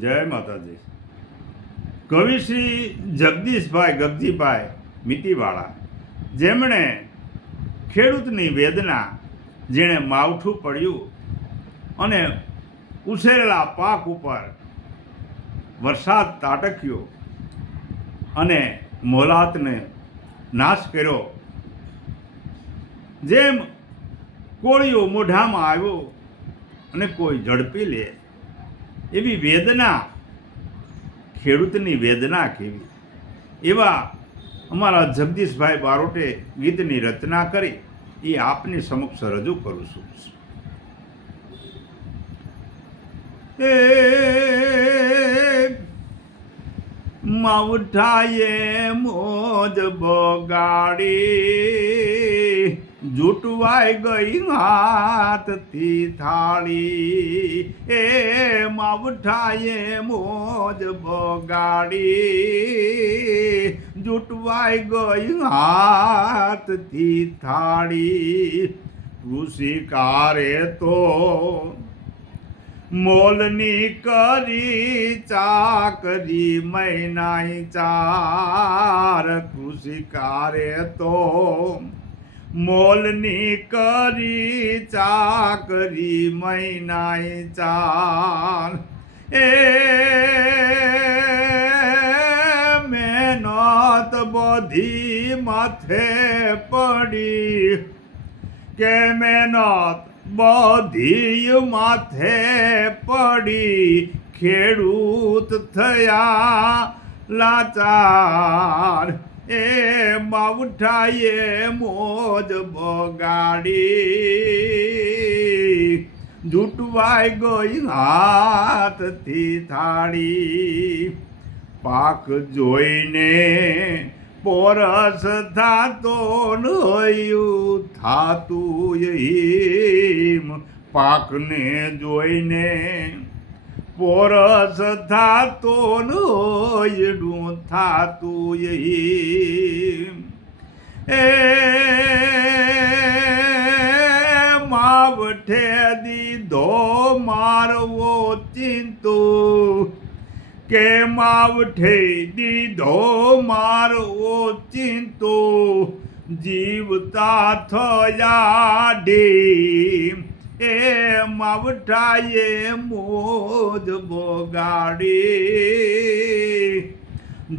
જય માતાજી. કવિ શ્રી જગદીશભાઈ ગગજીભાઈ મીતીવાળા, જેમણે ખેડૂતની વેદના, જેણે માવઠું પડ્યું અને ઉછેરેલા પાક ઉપર વરસાદ તાટક્યો અને મોલાતને નાશ કર્યો, જેમ કોળીઓ મોઢામાં આવ્યો અને કોઈ ઝડપી લે, એવી વેદના, ખેડૂતની વેદના કેવી, એવા અમારા જગદીશભાઈ બારોટે ગીતની રચના કરી એ આપની સમક્ષ રજૂ કરું છું. એ માવઠાએ મોજ બગાડી, જૂટવાઈ ગઈ હાથથી થાળી. એ માવઠાએ મોજ બગાડી, જૂટવાઈ ગઈ હાથથી થાળી. કૃષિકારે તો મોલની કરી ચાકરી મહિનાઈ ચાર. કૃષિકારે તો મોલની કરી ચાકરી મહિનાઈ ચાર. એ મહેનત બધી માથે પડી, કે મહેનત બધી માથે પડી, ખેડૂત થયા લાચાર. એ માવઠાએ મોજ બગાડી, જૂટવાઈ ગઈ હાથથી થાળી. પાક જોઈને પોરસ થાતો નયું થાતું એમ. પાકને જોઈને પોરસ થાતો નયડું થાતું એમ. એ માવઠે દીધો મારવો ચિંતો, કે માવઠે દીધો મારવો ચિંતો, જીવતા થયા ઢીમ. એ માવઠાએ મોજ બગાડી,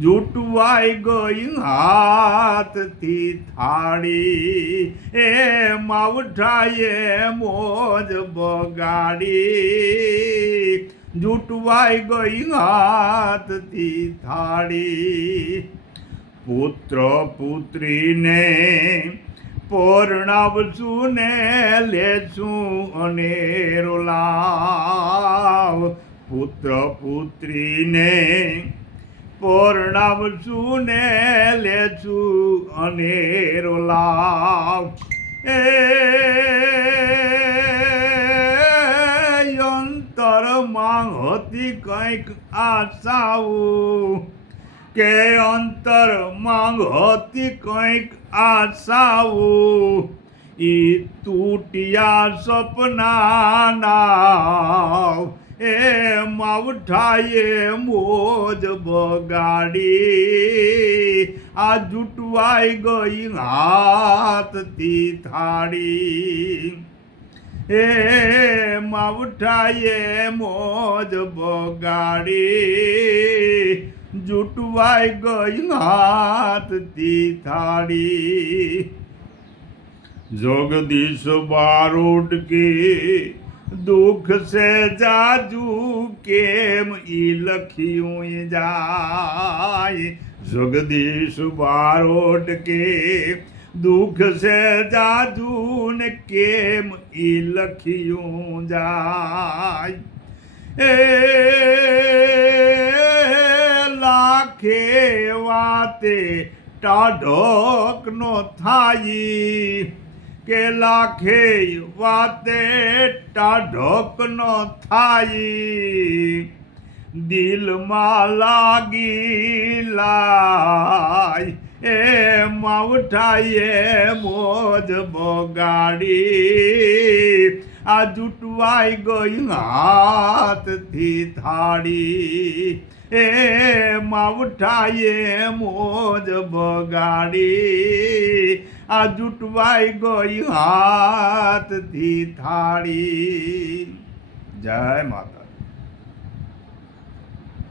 જૂટવાઈ ગઈ હાથથી થાળી. એ માવઠાએ મોજ બગાડી, જૂટવાઈ ગઈ હાથથી થાળી. પુત્ર પુત્રીને પરણાવશું ને લેશું અનેરો લાવ. પુત્ર પુત્રીને પરણાવશું ને લેશું અનેરો લાવ. એ અંતરમાં હતી કંઈક આશાઓ, કે અંતરમાં હતી કંઈક આશાઓ, ઈ તૂટ્યા સપનાના. એ માવઠાએ મોજ બગાડી, આ જૂટવાઈ ગઈ હાથથી થાળી. એ માવઠાએ મોજ બગાડી, જૂટવાઈ ગઈ હાથથી થાળી. જગદીશ બારોટ કે દુઃખ સે જાજુ, કેમ ઈ લખ્યું જાય. જગદીશ બારોટ કે દુઃખ સે જાજુ, ને કેમ ઈ લખ્યું જાય. એ લાખે વાતે ટાઢક નો થાય, કે લાખે વાતે ટાઢક નો થાય. દિલમાં લાગી લાય, એ માવઠાએ મોજ બગાડી, આ જૂટવાઈ ગઈ હાથથી થાળી એ માવઠાએ મોજ બગાડી આ જૂટવાઈ ગઈ હાથથી થાળી. જય માતા.